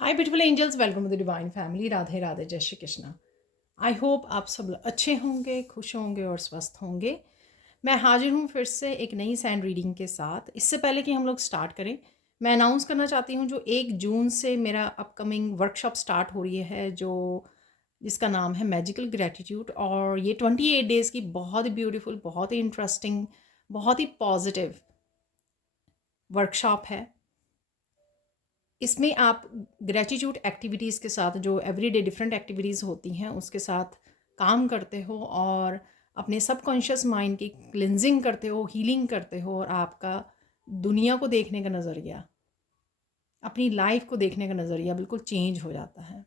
Hi beautiful angels, welcome to the divine family. Radhe Radhe, जय Shri Krishna. I hope आप सब अच्छे होंगे, खुश होंगे और स्वस्थ होंगे। मैं हाजिर हूँ फिर से एक नई सैंड रीडिंग के साथ। इससे पहले कि हम लोग स्टार्ट करें, मैं अनाउंस करना चाहती हूँ जो 1 जून से मेरा अपकमिंग वर्कशॉप स्टार्ट हो रही है, जो जिसका नाम है मैजिकल ग्रेटिट्यूड। और ये 28 डेज़ की बहुत ही ब्यूटीफुल, बहुत ही इंटरेस्टिंग, बहुत ही पॉजिटिव वर्कशॉप है। इसमें आप ग्रेटिट्यूड एक्टिविटीज़ के साथ, जो एवरीडे डिफरेंट एक्टिविटीज़ होती हैं, उसके साथ काम करते हो और अपने सबकॉन्शियस माइंड की क्लिनजिंग करते हो, हीलिंग करते हो, और आपका दुनिया को देखने का नज़रिया, अपनी लाइफ को देखने का नज़रिया बिल्कुल चेंज हो जाता है।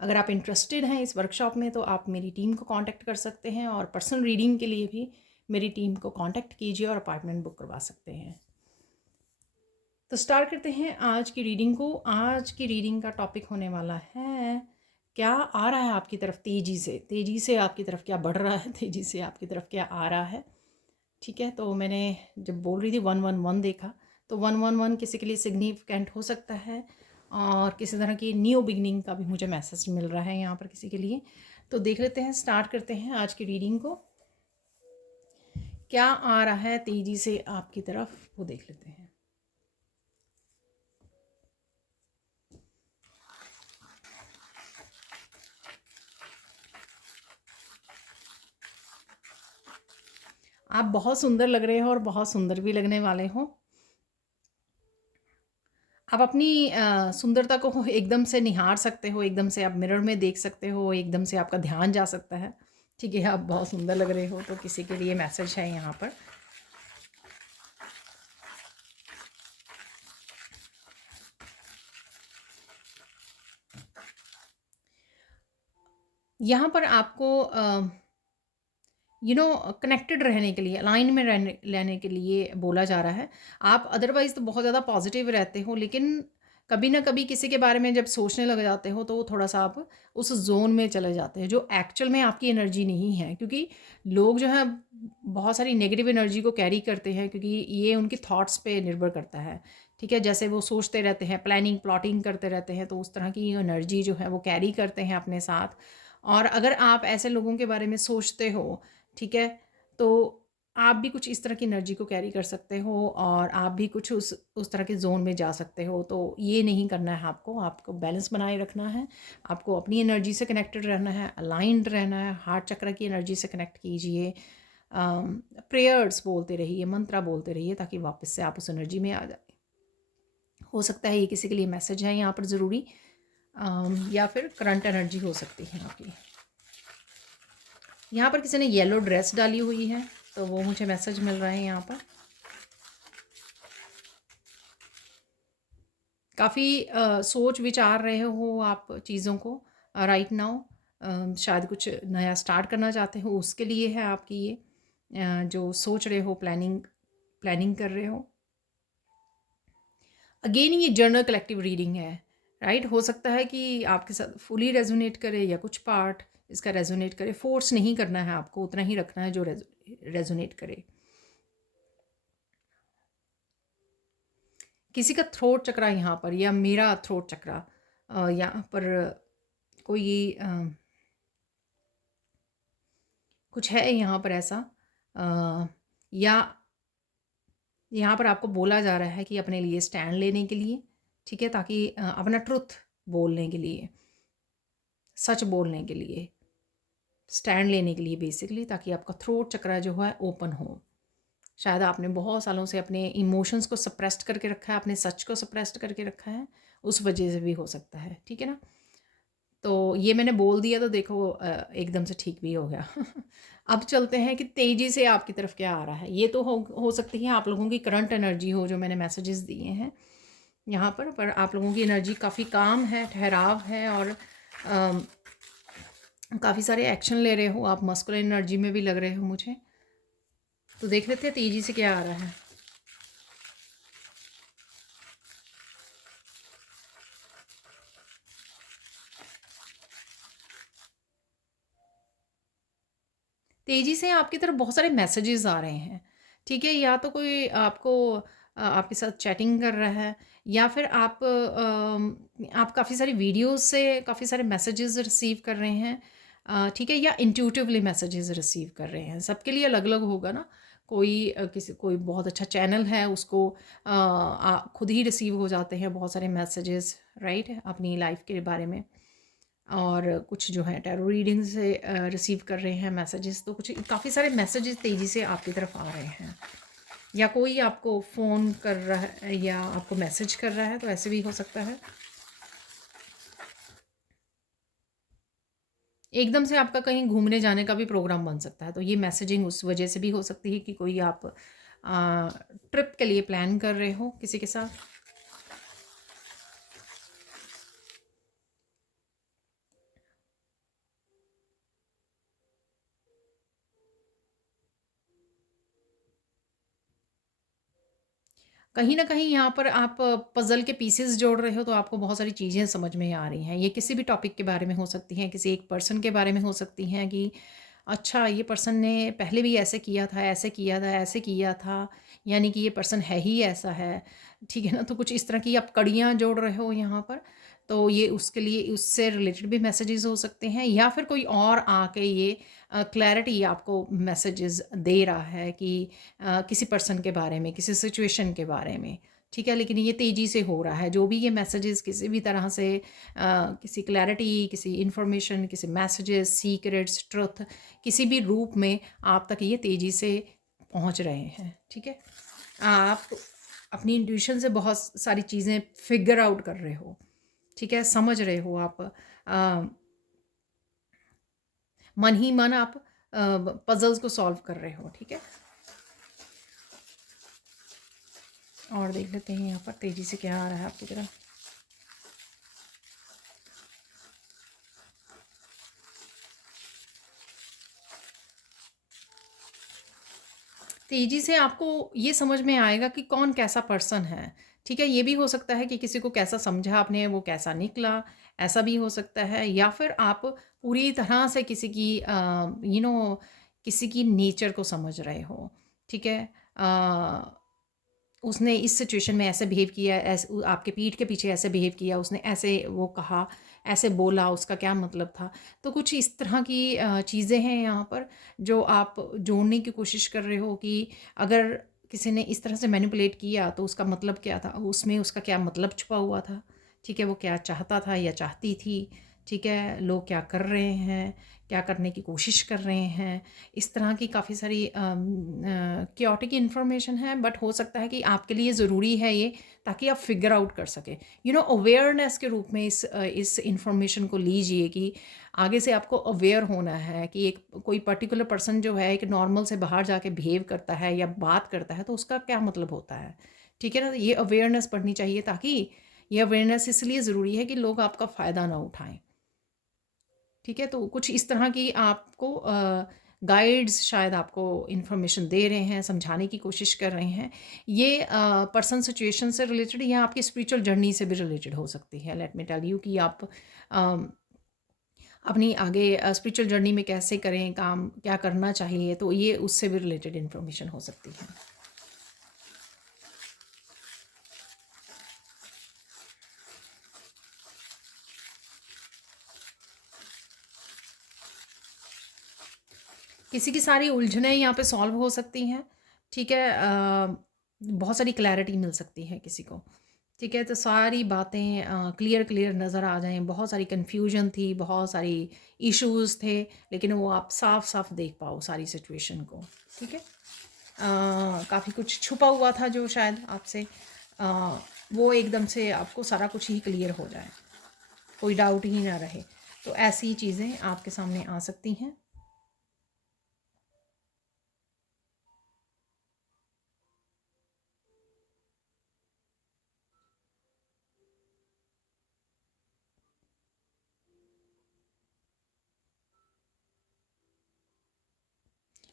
अगर आप इंटरेस्टेड हैं इस वर्कशॉप में तो आप मेरी टीम को कांटेक्ट कर सकते हैं, और पर्सनल रीडिंग के लिए भी मेरी टीम को कांटेक्ट कीजिए और अपॉइंटमेंट बुक करवा सकते हैं। तो स्टार्ट करते हैं आज की रीडिंग को। आज की रीडिंग का टॉपिक होने वाला है, क्या आ रहा है आपकी तरफ तेज़ी से आपकी तरफ क्या बढ़ रहा है, तेज़ी से आपकी तरफ क्या आ रहा है। ठीक है, तो मैंने जब बोल रही थी 111 देखा, तो 111 किसी के लिए सिग्निफिकेंट हो सकता है, और किसी तरह की न्यू बिगनिंग का भी मुझे मैसेज मिल रहा है यहाँ पर किसी के लिए। तो देख लेते हैं, स्टार्ट करते हैं आज की रीडिंग को। क्या आ रहा है तेज़ी से आपकी तरफ, वो देख लेते हैं। आप बहुत सुंदर लग रहे हो और बहुत सुंदर भी लगने वाले हो। आप अपनी सुंदरता को एकदम से निहार सकते हो, एकदम से आप मिरर में देख सकते हो, एकदम से आपका ध्यान जा सकता है। ठीक है, आप बहुत सुंदर लग रहे हो, तो किसी के लिए मैसेज है यहाँ पर। यहाँ पर आपको कनेक्टेड रहने के लिए, अलाइन में रहने के लिए बोला जा रहा है। आप अदरवाइज़ तो बहुत ज़्यादा पॉजिटिव रहते हो, लेकिन कभी ना कभी किसी के बारे में जब सोचने लग जाते हो तो थोड़ा सा आप उस जोन में चले जाते हैं जो एक्चुअल में आपकी एनर्जी नहीं है। क्योंकि लोग जो हैं बहुत सारी नेगेटिव एनर्जी को कैरी करते हैं, क्योंकि ये उनकी थॉट्स पे निर्भर करता है। ठीक है, जैसे वो सोचते रहते हैं, प्लानिंग प्लॉटिंग करते रहते हैं, तो उस तरह की एनर्जी जो है वो कैरी करते हैं अपने साथ। और अगर आप ऐसे लोगों के बारे में सोचते हो, ठीक है, तो आप भी कुछ इस तरह की एनर्जी को कैरी कर सकते हो, और आप भी कुछ उस तरह के जोन में जा सकते हो। तो ये नहीं करना है आपको, आपको बैलेंस बनाए रखना है। आपको अपनी एनर्जी से कनेक्टेड रहना है, अलाइंड रहना है। हार्ट चक्र की एनर्जी से कनेक्ट कीजिए, प्रेयर्स बोलते रहिए, मंत्रा बोलते रहिए, ताकि वापस से आप उस एनर्जी में आ जाए। हो सकता है ये किसी के लिए मैसेज है यहाँ पर ज़रूरी, या फिर करंट एनर्जी हो सकती है आपकी। यहाँ पर किसी ने येलो ड्रेस डाली हुई है, तो वो मुझे मैसेज मिल रहा है यहाँ पर। काफ़ी सोच विचार रहे हो आप चीज़ों को राइट नाउ। शायद कुछ नया स्टार्ट करना चाहते हो, उसके लिए है आपकी ये जो सोच रहे हो, प्लानिंग प्लानिंग कर रहे हो। अगेन ये जर्नल कलेक्टिव रीडिंग है, राइट। हो सकता है कि आपके साथ फुली रेजोनेट करे या कुछ पार्ट इसका रेजोनेट करे। फोर्स नहीं करना है आपको, उतना ही रखना है जो रेजोनेट करे। किसी का थ्रोट चक्रा यहाँ पर, या मेरा थ्रोट चक्रा यहाँ पर कोई कुछ है यहाँ पर ऐसा, या यहाँ पर आपको बोला जा रहा है कि अपने लिए स्टैंड लेने के लिए, ठीक है, ताकि अपना ट्रुथ बोलने के लिए, सच बोलने के लिए, स्टैंड लेने के लिए बेसिकली, ताकि आपका थ्रोट चक्रा जो है ओपन हो। शायद आपने बहुत सालों से अपने इमोशंस को सप्रेस्ड करके रखा है, अपने सच को सप्रेस्ड करके रखा है, उस वजह से भी हो सकता है। ठीक है ना, तो ये मैंने बोल दिया तो देखो एकदम से ठीक भी हो गया। अब चलते हैं कि तेज़ी से आपकी तरफ क्या आ रहा है। ये तो हो सकती है आप लोगों की करंट एनर्जी हो, जो मैंने मैसेजेस दिए हैं यहाँ पर आप लोगों की एनर्जी काफ़ी काम है, ठहराव है, और काफ़ी सारे एक्शन ले रहे हो आप, मस्कुलिन एनर्जी में भी लग रहे हो मुझे। तो देख लेते हैं तेज़ी से क्या आ रहा है। तेज़ी से आपकी तरफ बहुत सारे मैसेजेस आ रहे हैं। ठीक है, या तो कोई आपको आपके साथ चैटिंग कर रहा है, या फिर आप काफ़ी सारी वीडियोज़ से काफ़ी सारे मैसेजेस रिसीव कर रहे हैं, ठीक है, या इंट्यूटिवली मैसेजेस रिसीव कर रहे हैं। सबके लिए अलग-अलग होगा ना। कोई बहुत अच्छा चैनल है, उसको खुद ही रिसीव हो जाते हैं बहुत सारे मैसेजेस, राइट, अपनी लाइफ के बारे में। और कुछ जो है टैरो रीडिंग से रिसीव कर रहे हैं मैसेजेस, तो कुछ काफ़ी सारे मैसेजेस तेज़ी से आपकी तरफ आ रहे हैं, या कोई आपको फ़ोन कर रहा है या आपको मैसेज कर रहा है, तो ऐसे भी हो सकता है। एकदम से आपका कहीं घूमने जाने का भी प्रोग्राम बन सकता है, तो ये मैसेजिंग उस वजह से भी हो सकती है कि कोई आप ट्रिप के लिए प्लान कर रहे हो किसी के साथ। कहीं न कहीं यहाँ पर आप पज़ल के पीसेस जोड़ रहे हो, तो आपको बहुत सारी चीज़ें समझ में आ रही हैं। ये किसी भी टॉपिक के बारे में हो सकती हैं, किसी एक पर्सन के बारे में हो सकती हैं कि अच्छा, ये पर्सन ने पहले भी ऐसे किया था, ऐसे किया था, ऐसे किया था, यानी कि ये पर्सन है ही ऐसा है, ठीक है ना? तो कुछ इस तरह की आप कड़ियाँ जोड़ रहे हो यहाँ पर, तो ये उसके लिए उससे रिलेटेड भी मैसेजेस हो सकते हैं, या फिर कोई और आके ये क्लैरिटी आपको मैसेजेस दे रहा है कि किसी पर्सन के बारे में, किसी सिचुएशन के बारे में, ठीक है? लेकिन ये तेज़ी से हो रहा है, जो भी ये मैसेजेस किसी भी तरह से किसी क्लैरिटी, किसी इन्फॉर्मेशन, किसी मैसेजेस, सीक्रेट्स, ट्रुथ, किसी भी रूप में आप तक ये तेज़ी से पहुंच रहे हैं, ठीक है? आप अपनी इंट्यूशन से बहुत सारी चीज़ें फिगर आउट कर रहे हो, ठीक है, समझ रहे हो आप, मन ही मन आप पजल्स को सॉल्व कर रहे हो, ठीक है। और देख लेते हैं यहाँ पर तेज़ी से क्या आ रहा है आपकी तरफ। तेज़ी से आपको ये समझ में आएगा कि कौन कैसा पर्सन है, ठीक है। ये भी हो सकता है कि किसी को कैसा समझा आपने, वो कैसा निकला, ऐसा भी हो सकता है, या फिर आप पूरी तरह से किसी की किसी की नेचर को समझ रहे हो, ठीक है। उसने इस सिचुएशन में ऐसे बिहेव किया, ऐसे आपके पीठ के पीछे ऐसे बिहेव किया, उसने ऐसे वो कहा, ऐसे बोला, उसका क्या मतलब था। तो कुछ इस तरह की चीज़ें हैं यहाँ पर, जो आप जोड़ने की कोशिश कर रहे हो कि अगर किसी ने इस तरह से मैनिपुलेट किया तो उसका मतलब क्या था, उसमें उसका क्या मतलब छुपा हुआ था, ठीक है, वो क्या चाहता था या चाहती थी, ठीक है, लोग क्या कर रहे हैं, क्या करने की कोशिश कर रहे हैं। इस तरह की काफ़ी सारी क्योटिक इन्फॉर्मेशन है, बट हो सकता है कि आपके लिए ज़रूरी है ये, ताकि आप फिगर आउट कर सकें, अवेयरनेस के रूप में इस इन्फॉर्मेशन को लीजिए कि आगे से आपको अवेयर होना है कि एक कोई पर्टिकुलर पर्सन जो है एक नॉर्मल से बाहर जाके बिहेव करता है या बात करता है, तो उसका क्या मतलब होता है, ठीक है ना। ये अवेयरनेस पढ़नी चाहिए, ताकि ये अवेयरनेस इसलिए ज़रूरी है कि लोग आपका फ़ायदा ना उठाएं, ठीक है। तो कुछ इस तरह की आपको गाइड्स शायद आपको इन्फॉर्मेशन दे रहे हैं, समझाने की कोशिश कर रहे हैं। ये पर्सन सिचुएशन से रिलेटेड या आपकी स्पिरिचुअल जर्नी से भी रिलेटेड हो सकती है। लेट मी टेल यू कि आप अम, अपनी आगे स्पिरिचुअल जर्नी में कैसे करें काम, क्या करना चाहिए, तो ये उससे भी रिलेटेड इन्फॉर्मेशन हो सकती है। किसी की सारी उलझनें यहाँ पे सॉल्व हो सकती हैं, ठीक है। बहुत सारी क्लैरिटी मिल सकती है किसी को, ठीक है। तो सारी बातें क्लियर क्लियर नज़र आ जाएं, बहुत सारी कन्फ्यूजन थी, बहुत सारी इश्यूज थे, लेकिन वो आप साफ साफ देख पाओ सारी सिचुएशन को, ठीक है। काफ़ी कुछ छुपा हुआ था जो शायद आपसे, अ, वो एकदम से आपको सारा कुछ ही क्लियर हो जाए, कोई डाउट ही ना रहे। तो ऐसी चीज़ें आपके सामने आ सकती हैं।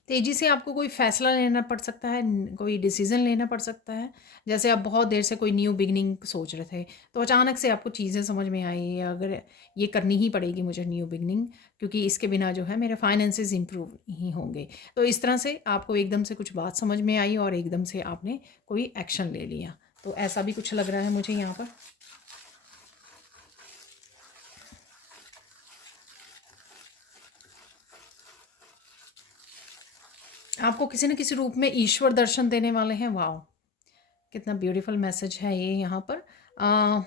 तेज़ी से आपको कोई फ़ैसला लेना पड़ सकता है, कोई डिसीज़न लेना पड़ सकता है। जैसे आप बहुत देर से कोई न्यू बिगिनिंग सोच रहे थे, तो अचानक से आपको चीज़ें समझ में आई, अगर ये करनी ही पड़ेगी मुझे न्यू बिगिनिंग, क्योंकि इसके बिना जो है मेरे फाइनेंसेस इम्प्रूव नहीं होंगे। तो इस तरह से आपको एकदम से कुछ बात समझ में आई और एकदम से आपने कोई एक्शन ले लिया। तो ऐसा भी कुछ लग रहा है मुझे यहाँ पर। आपको किसी न किसी रूप में ईश्वर दर्शन देने वाले हैं। वाओ! कितना ब्यूटीफुल मैसेज है ये यहाँ पर। अ,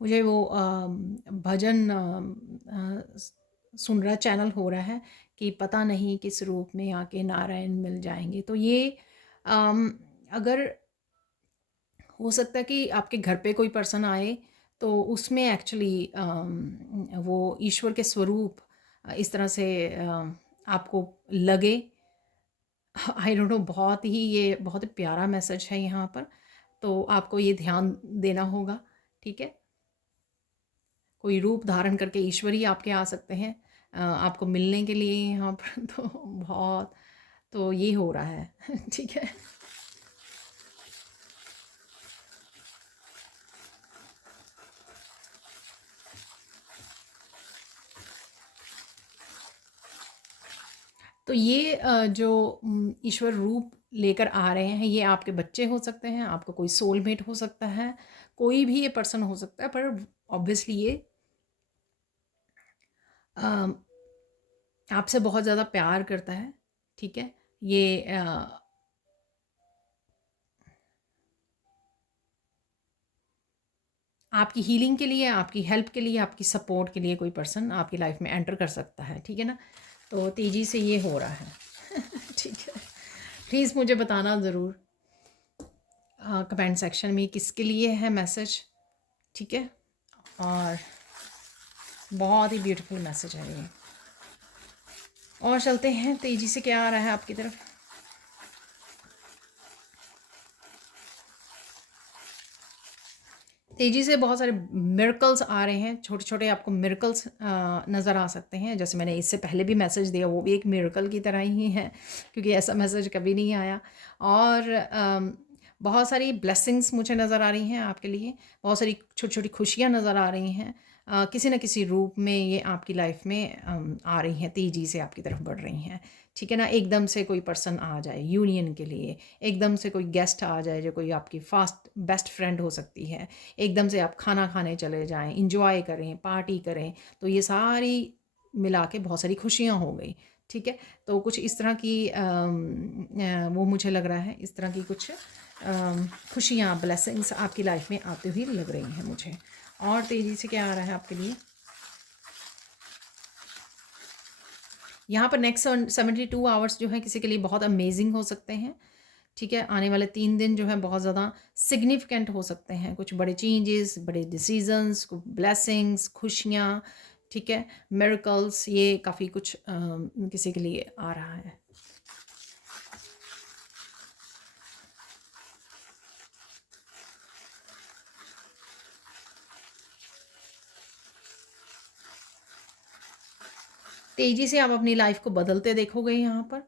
मुझे वो भजन सुन रहा चैनल हो रहा है कि पता नहीं किस रूप में आके नारायण मिल जाएँगे। तो ये अगर हो सकता है कि आपके घर पे कोई पर्सन आए, तो उसमें एक्चुअली वो ईश्वर के स्वरूप इस तरह से आपको लगे। आई डोंट नो, बहुत ही ये बहुत प्यारा मैसेज है यहाँ पर। तो आपको ये ध्यान देना होगा, ठीक है? कोई रूप धारण करके ईश्वर ही आपके आ सकते हैं आपको मिलने के लिए यहाँ पर। तो बहुत, तो ये हो रहा है। ठीक है। तो ये जो ईश्वर रूप लेकर आ रहे हैं, ये आपके बच्चे हो सकते हैं, आपका कोई सोलमेट हो सकता है, कोई भी ये पर्सन हो सकता है, पर ऑब्वियसली ये अ, आपसे बहुत ज़्यादा प्यार करता है, ठीक है? ये आपकी हीलिंग के लिए, आपकी हेल्प के लिए, आपकी सपोर्ट के लिए कोई पर्सन आपकी लाइफ में एंटर कर सकता है, ठीक है ना? तो तेज़ी से ये हो रहा है। ठीक है। प्लीज़ मुझे बताना ज़रूर कमेंट सेक्शन में किसके लिए है मैसेज, ठीक है? और बहुत ही ब्यूटीफुल मैसेज है ये। और चलते हैं, तेज़ी से क्या आ रहा है आपकी तरफ? तेज़ी से बहुत सारे मिरेकल्स आ रहे हैं, छोटे-छोटे आपको मिरेकल्स नज़र आ सकते हैं। जैसे मैंने इससे पहले भी मैसेज दिया, वो भी एक मिरेकल की तरह ही है, क्योंकि ऐसा मैसेज कभी नहीं आया। और बहुत सारी ब्लेसिंग्स मुझे नज़र आ रही हैं आपके लिए, बहुत सारी छोटी-छोटी खुशियाँ नज़र आ रही हैं। किसी न किसी रूप में ये आपकी लाइफ में आ रही हैं, तेज़ी से आपकी तरफ बढ़ रही हैं, ठीक है ना? एकदम से कोई पर्सन आ जाए यूनियन के लिए, एकदम से कोई गेस्ट आ जाए, जो कोई आपकी फ़ास्ट बेस्ट फ्रेंड हो सकती है, एकदम से आप खाना खाने चले जाएँ, एन्जॉय करें, पार्टी करें, तो ये सारी मिला के बहुत सारी खुशियाँ हो गई, ठीक है? तो कुछ इस तरह की वो मुझे लग रहा है, इस तरह की कुछ खुशियाँ, ब्लेसिंग्स आपकी लाइफ में आती हुई लग रही हैं मुझे। और तेज़ी से क्या आ रहा है आपके लिए? यहाँ पर नेक्स्ट 72 आवर्स जो है किसी के लिए बहुत अमेजिंग हो सकते हैं, ठीक है? आने वाले 3 दिन जो है बहुत ज़्यादा सिग्निफिकेंट हो सकते हैं, कुछ बड़े चेंजेस, बड़े डिसीजंस, ब्लेसिंग्स, खुशियाँ, ठीक है? मिरेकल्स, ये काफ़ी कुछ किसी के लिए आ रहा है। तेज़ी से आप अपनी लाइफ को बदलते देखोगे यहाँ पर,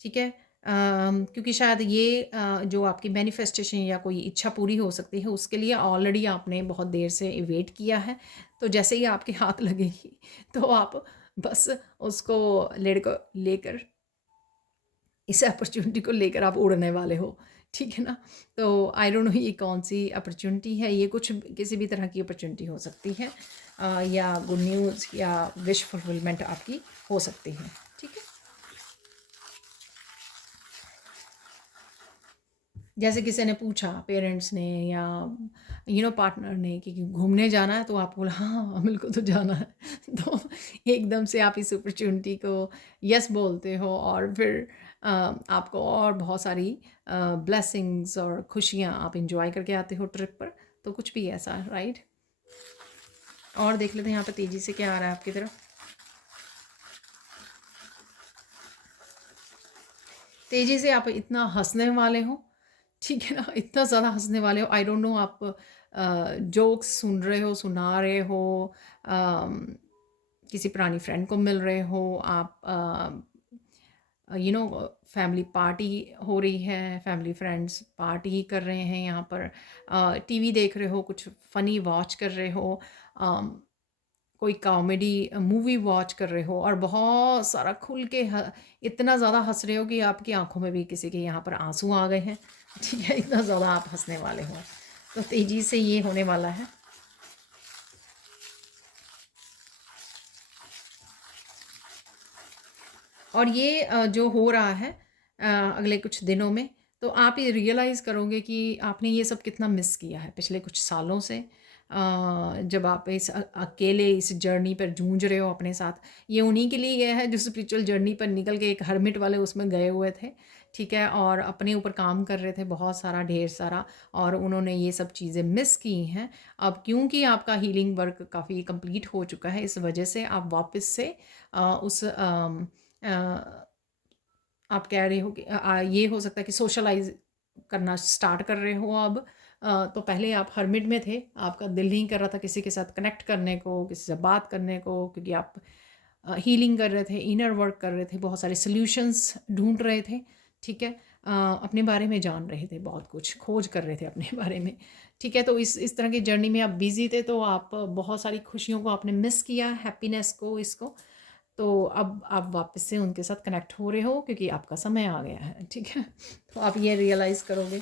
ठीक है? क्योंकि शायद ये जो आपकी मैनिफेस्टेशन या कोई इच्छा पूरी हो सकती है, उसके लिए ऑलरेडी आपने बहुत देर से वेट किया है। तो जैसे ही आपके हाथ लगेगी, तो आप बस उसको लेको लेकर इस अपॉर्चुनिटी को लेकर आप उड़ने वाले हो, ठीक है ना? तो आई डोंट नो ये कौन-सी अपॉर्चुनिटी है, ये कुछ किसी भी तरह की अपॉर्चुनिटी हो सकती है, या गुड न्यूज़ या विश फुलफिलमेंट आपकी हो सकती है, ठीक है? जैसे किसी ने पूछा, पेरेंट्स ने या पार्टनर ने कि घूमने जाना है, तो आप बोला हाँ, हाँ, बिल्कुल तो जाना है। तो एकदम से आप इस अपॉर्चुनिटी को यस बोलते हो और फिर आपको और बहुत सारी ब्लेसिंग्स और खुशियाँ आप एंजॉय करके आते हो ट्रिप पर। तो कुछ भी ऐसा, राइट? और देख लेते हैं यहाँ पे तेज़ी से क्या आ रहा है आपकी तरफ। तेज़ी से आप इतना हँसने वाले हो, ठीक है ना? इतना ज़्यादा हँसने वाले हो, आई डोंट नो आप जोक्स सुन रहे हो, सुना रहे हो, अम, किसी पुरानी फ्रेंड को मिल रहे हो आप, यू नो फैमिली पार्टी हो रही है, फैमिली फ्रेंड्स पार्टी कर रहे हैं यहाँ पर, टीवी देख रहे हो, कुछ फ़नी वॉच कर रहे हो, अम, कोई कॉमेडी मूवी वॉच कर रहे हो और बहुत सारा खुल के इतना ज़्यादा हंस रहे हो कि आपकी आंखों में भी किसी के यहाँ पर आंसू आ गए हैं। ठीक है, इतना ज़्यादा आप हंसने वाले हो, तो तेज़ी से ये होने वाला है। और ये जो हो रहा है अगले कुछ दिनों में, तो आप ये रियलाइज़ करोगे कि आपने ये सब कितना मिस किया है पिछले कुछ सालों से। जब आप इस अकेले इस जर्नी पर जूझ रहे हो अपने साथ, ये उन्हीं के लिए ये है जो स्पिरिचुअल जर्नी पर निकल के एक हर्मिट वाले उसमें गए हुए थे, ठीक है? और अपने ऊपर काम कर रहे थे बहुत सारा, ढेर सारा, और उन्होंने ये सब चीज़ें मिस की हैं। अब क्योंकि आपका हीलिंग वर्क काफ़ी कंप्लीट हो चुका है, इस वजह से आप वापस से उस अ, आप कह रहे हो कि ये हो सकता है कि सोशलाइज करना स्टार्ट कर रहे हो अब। तो पहले आप हर्मिट में थे, आपका दिल नहीं कर रहा था किसी के साथ कनेक्ट करने को, किसी से बात करने को, क्योंकि आप हीलिंग कर रहे थे, इनर वर्क कर रहे थे, बहुत सारे सॉल्यूशंस ढूंढ रहे थे, ठीक है? अपने बारे में जान रहे थे, बहुत कुछ खोज कर रहे थे अपने बारे में, ठीक है? तो इस तरह की जर्नी में आप बिजी थे, तो आप बहुत सारी खुशियों को आपने मिस किया, हैप्पीनेस को, इसको। तो अब आप वापस से उनके साथ कनेक्ट हो रहे हो क्योंकि आपका समय आ गया है, ठीक है? तो आप ये रियलाइज़ करोगे।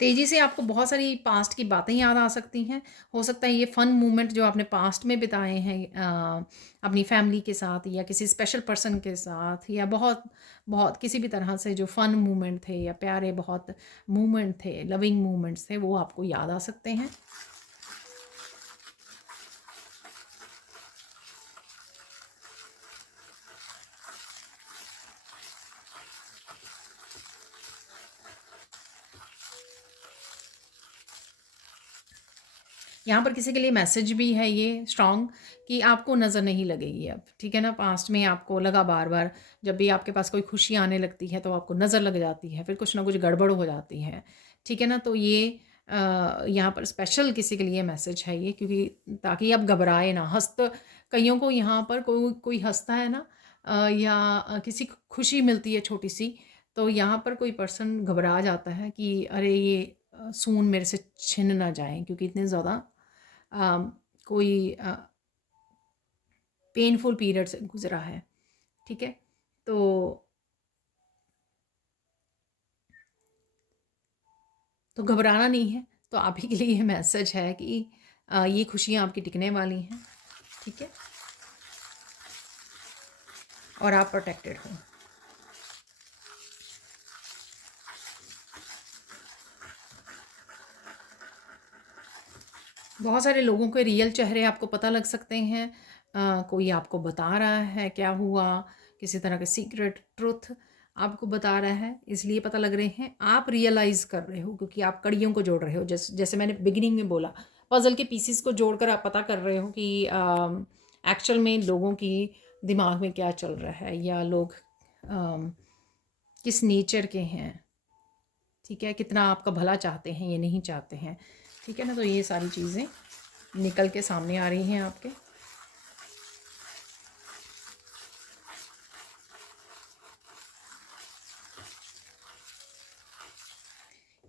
तेज़ी से आपको बहुत सारी पास्ट की बातें याद आ सकती हैं। हो सकता है ये फ़न मोमेंट जो आपने पास्ट में बिताए हैं अपनी फैमिली के साथ या किसी स्पेशल पर्सन के साथ, या बहुत बहुत किसी भी तरह से जो फ़न मोमेंट थे या प्यारे बहुत मोमेंट थे, लविंग मोमेंट्स थे, वो आपको याद आ सकते हैं। यहाँ पर किसी के लिए मैसेज भी है ये स्ट्रॉन्ग, कि आपको नज़र नहीं लगेगी अब, ठीक है ना? पास्ट में आपको लगा बार-बार, जब भी आपके पास कोई खुशी आने लगती है तो आपको नज़र लग जाती है, फिर कुछ ना कुछ गड़बड़ हो जाती है, ठीक है ना? तो ये यहाँ पर स्पेशल किसी के लिए मैसेज है ये, क्योंकि ताकि आप घबराए ना। कईयों को यहाँ पर कोई कोई हँसता है ना, या किसी को खुशी मिलती है छोटी-सी, तो यहाँ पर कोई पर्सन घबरा जाता है कि अरे ये सून मेरे से छिन ना जाएँ, क्योंकि इतने ज़्यादा अम, कोई पेनफुल पीरियड से गुज़रा है, ठीक है? तो घबराना नहीं है, तो आप ही के लिए ये मैसेज है कि ये खुशियाँ आपकी टिकने वाली हैं, ठीक है? और आप प्रोटेक्टेड हो। बहुत सारे लोगों के रियल चेहरे आपको पता लग सकते हैं। कोई आपको बता रहा है क्या हुआ, किसी तरह के सीक्रेट ट्रुथ आपको बता रहा है, इसलिए पता लग रहे हैं। आप रियलाइज़ कर रहे हो क्योंकि आप कड़ियों को जोड़ रहे हो। जैसे मैंने बिगिनिंग में बोला, पज़ल के पीसेस को जोड़कर आप पता कर रहे हो कि एक्चुअल में लोगों की दिमाग में क्या चल रहा है, या लोग अम, किस नेचर के हैं, ठीक है? कितना आपका भला चाहते हैं या नहीं चाहते हैं, ठीक है ना? तो ये सारी चीज़ें निकल के सामने आ रही हैं आपके।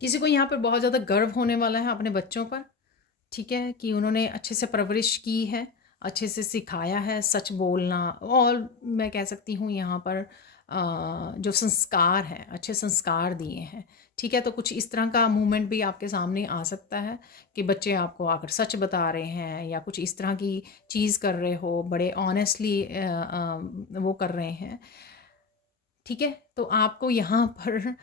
किसी को यहाँ पर बहुत ज़्यादा गर्व होने वाला है अपने बच्चों पर, ठीक है? कि उन्होंने अच्छे से परवरिश की है, अच्छे से सिखाया है सच बोलना, और मैं कह सकती हूँ यहाँ पर जो संस्कार हैं, अच्छे संस्कार दिए हैं, ठीक है? तो कुछ इस तरह का मूवमेंट भी आपके सामने आ सकता है कि बच्चे आपको आकर सच बता रहे हैं, या कुछ इस तरह की चीज़ कर रहे हो, बड़े ऑनेस्टली वो कर रहे हैं, ठीक है? तो आपको यहाँ पर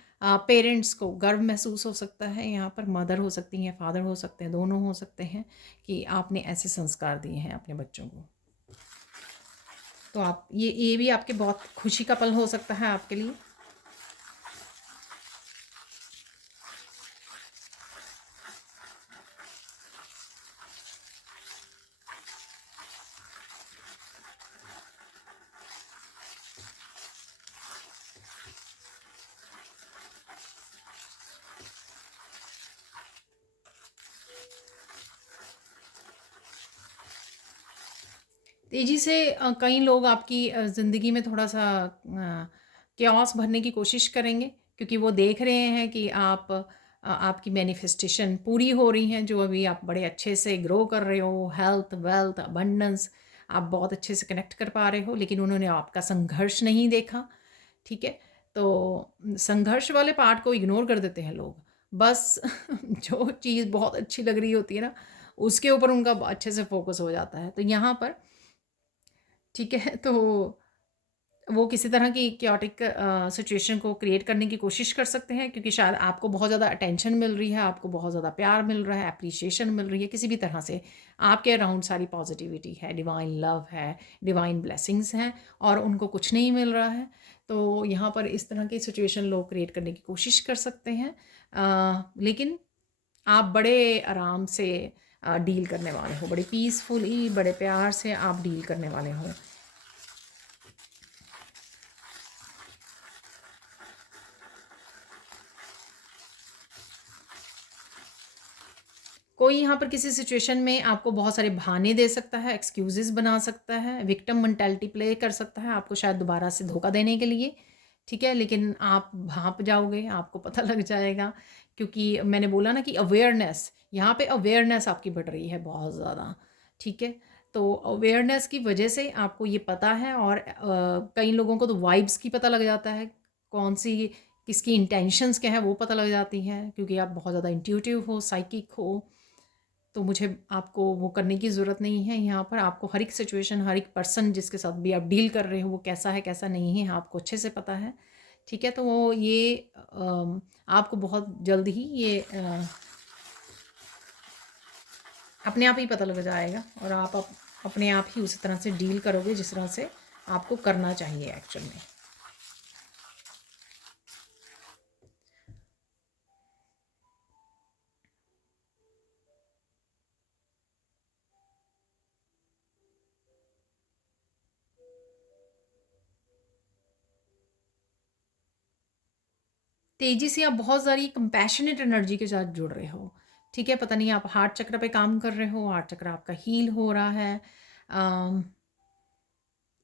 पेरेंट्स को गर्व महसूस हो सकता है, यहाँ पर मदर हो सकती हैं, फादर हो सकते हैं, दोनों हो सकते हैं, कि आपने ऐसे संस्कार दिए हैं अपने बच्चों को। तो आप ये भी आपके बहुत खुशी का पल हो सकता है आपके लिए। तेज़ी से कई लोग आपकी ज़िंदगी में थोड़ा-सा chaos भरने की कोशिश करेंगे, क्योंकि वो देख रहे हैं कि आपकी मैनिफेस्टेशन पूरी हो रही हैं, जो अभी आप बड़े अच्छे से ग्रो कर रहे हो, हेल्थ, वेल्थ, अबंडेंस, आप बहुत अच्छे से कनेक्ट कर पा रहे हो, लेकिन उन्होंने आपका संघर्ष नहीं देखा, ठीक है? तो संघर्ष वाले पार्ट को इग्नोर कर देते हैं लोग। बस जो चीज़ बहुत अच्छी लग रही होती है ना, उसके ऊपर उनका अच्छे से फ़ोकस हो जाता है। तो यहाँ पर ठीक है, तो वो किसी तरह की क्योटिक सिचुएशन को क्रिएट करने की कोशिश कर सकते हैं, क्योंकि शायद आपको बहुत ज़्यादा अटेंशन मिल रही है, आपको बहुत ज़्यादा प्यार मिल रहा है, एप्रिसिएशन मिल रही है, किसी भी तरह से आपके अराउंड सारी पॉजिटिविटी है, डिवाइन लव है, डिवाइन ब्लेसिंग्स हैं, और उनको कुछ नहीं मिल रहा है। तो यहाँ पर इस तरह की सिचुएशन लोग क्रिएट करने की कोशिश कर सकते हैं, लेकिन आप बड़े आराम से डील करने वाले हो, बड़े पीसफुली, बड़े प्यार से आप डील करने वाले हो। कोई यहाँ पर किसी सिचुएशन में आपको बहुत सारे बहाने दे सकता है, एक्सक्यूज़ेज़ बना सकता है, विक्टिम मेंटालिटी प्ले कर सकता है आपको शायद दोबारा से धोखा देने के लिए, ठीक है? लेकिन आप भाँप जाओगे, आपको पता लग जाएगा, क्योंकि मैंने बोला ना कि अवेयरनेस, यहाँ पे अवेयरनेस आपकी बढ़ रही है बहुत ज़्यादा, ठीक है? तो अवेयरनेस की वजह से आपको ये पता है, और कई लोगों को तो वाइब्स की पता लग जाता है, कौन-सी किसकी इंटेंशंस क्या है वो पता लग जाती हैं, क्योंकि आप बहुत ज़्यादा इंट्यूटिव हो, साइकिक हो। तो मुझे आपको वो करने की ज़रूरत नहीं है, यहाँ पर आपको हर एक सिचुएशन, हर एक पर्सन जिसके साथ भी आप डील कर रहे हो, वो कैसा है कैसा नहीं है आपको अच्छे से पता है, ठीक है? तो वो ये आपको बहुत जल्द ही ये अपने आप ही पता लग जाएगा, और आप अपने आप ही उसी तरह से डील करोगे जिस तरह से आपको करना चाहिए एक्चुअल में। तेज़ी से आप बहुत सारी कंपैशनेट एनर्जी के साथ जुड़ रहे हो, ठीक है? पता नहीं आप हार्ट चक्र पे काम कर रहे हो, हार्ट चक्र आपका हील हो रहा है। अम,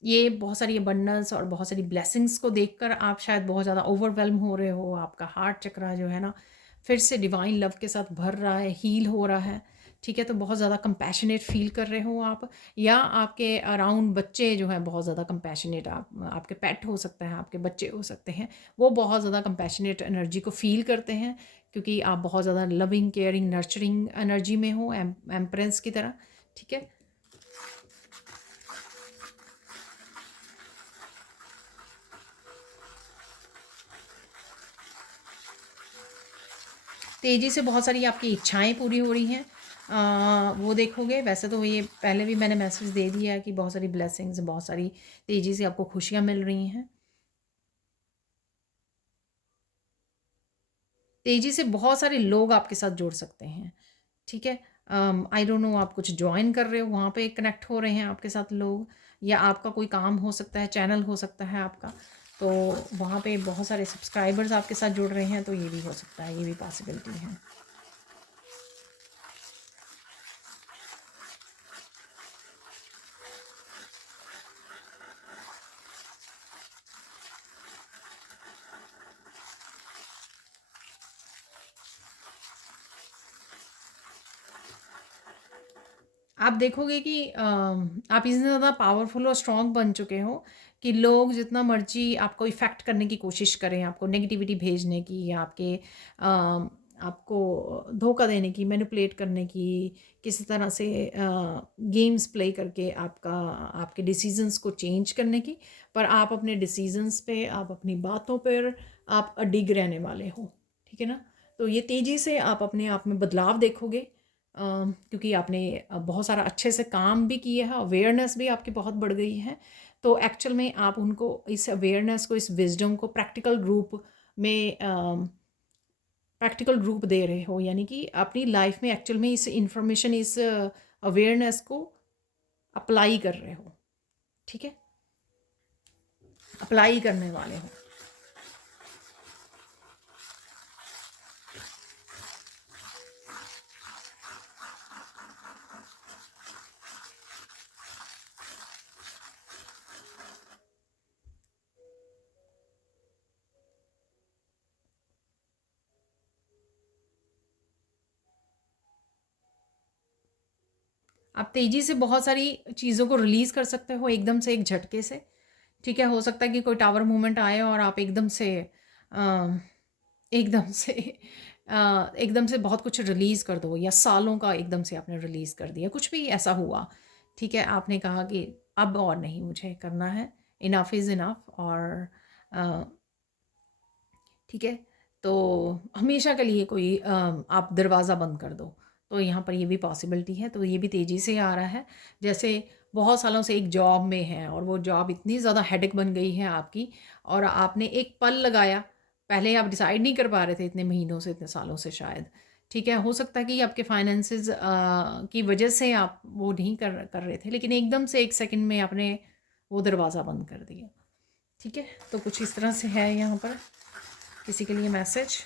ये बहुत सारी अबंडेंस और बहुत सारी ब्लेसिंग्स को देखकर आप शायद बहुत ज़्यादा ओवरवेल्म हो रहे हो, आपका हार्ट चक्र जो है ना, फिर से डिवाइन लव के साथ भर रहा है, हील हो रहा है, ठीक है? तो बहुत ज़्यादा कंपैशनेट फ़ील कर रहे हो आप, या आपके अराउंड बच्चे जो हैं बहुत ज़्यादा कंपैशनेट, आपके पेट हो सकता है, आपके बच्चे हो सकते हैं, वो बहुत ज़्यादा कंपैशनेट एनर्जी को फ़ील करते हैं, क्योंकि आप बहुत ज़्यादा लविंग, केयरिंग, नर्चरिंग एनर्जी में हो, एम्प्रेस की तरह, ठीक है? तेज़ी से बहुत सारी आपकी इच्छाएँ पूरी हो रही हैं, वो देखोगे। वैसे तो ये पहले भी मैंने मैसेज दे दिया है कि बहुत सारी ब्लेसिंग्स, बहुत सारी तेज़ी से आपको खुशियाँ मिल रही हैं। तेज़ी से बहुत सारे लोग आपके साथ जुड़ सकते हैं, ठीक है? आई डोंट नो, आप कुछ जॉइन कर रहे हो, वहाँ पे कनेक्ट हो रहे हैं आपके साथ लोग, या आपका कोई काम हो सकता है, चैनल हो सकता है आपका, तो वहाँ पे बहुत सारे सब्सक्राइबर्स आपके साथ जुड़ रहे हैं, तो ये भी हो सकता है, ये भी पॉसिबिलिटी है। आप देखोगे कि आप इतने ज़्यादा पावरफुल और स्ट्रॉन्ग बन चुके हो कि लोग जितना मर्जी आपको इफ़ेक्ट करने की कोशिश करें, आपको नेगेटिविटी भेजने की, या आपको धोखा देने की, मैनिपुलेट करने की, किसी तरह से गेम्स प्ले करके आपके डिसीजंस को चेंज करने की, पर आप अपने डिसीजंस पे, आप अपनी बातों पर आप अडिग रहने वाले हो, ठीक है ना? तो ये तेज़ी से आप अपने आप में बदलाव देखोगे, क्योंकि आपने बहुत सारा अच्छे से काम भी किया है, अवेयरनेस भी आपकी बहुत बढ़ गई है, तो एक्चुअल में आप उनको, इस अवेयरनेस को, इस विजडम को में प्रैक्टिकल रूप दे रहे हो, यानी कि अपनी लाइफ में एक्चुअल में इस इंफॉर्मेशन, इस अवेयरनेस को अप्लाई कर रहे हो, ठीक है? अप्लाई करने वाले हो। आप तेज़ी से बहुत सारी चीज़ों को रिलीज़ कर सकते हो एकदम से एक झटके से, ठीक है? हो सकता है कि कोई टावर मूवमेंट आए और आप अ, एकदम से एकदम से बहुत कुछ रिलीज़ कर दो, या सालों का एकदम से आपने रिलीज़ कर दिया, कुछ भी ऐसा हुआ, ठीक है? आपने कहा कि अब और नहीं मुझे करना है, इनफ इज़ इनफ, और अ, ठीक है? तो हमेशा के लिए कोई आप दरवाज़ा बंद कर दो, तो यहाँ पर ये भी पॉसिबिलिटी है, तो ये भी तेज़ी से आ रहा है। जैसे बहुत सालों से एक जॉब में हैं और वो जॉब इतनी ज़्यादा हेडेक बन गई है आपकी, और आपने एक पल लगाया, पहले आप डिसाइड नहीं कर पा रहे थे इतने महीनों से, इतने सालों से शायद, ठीक है? हो सकता है कि आपके फाइनेंसेस की वजह से आप वो नहीं कर रहे थे, लेकिन एकदम से 1 सेकंड में आपने वो दरवाज़ा बंद कर दिया, ठीक है? तो कुछ इस तरह से है यहाँ पर किसी के लिए मैसेज।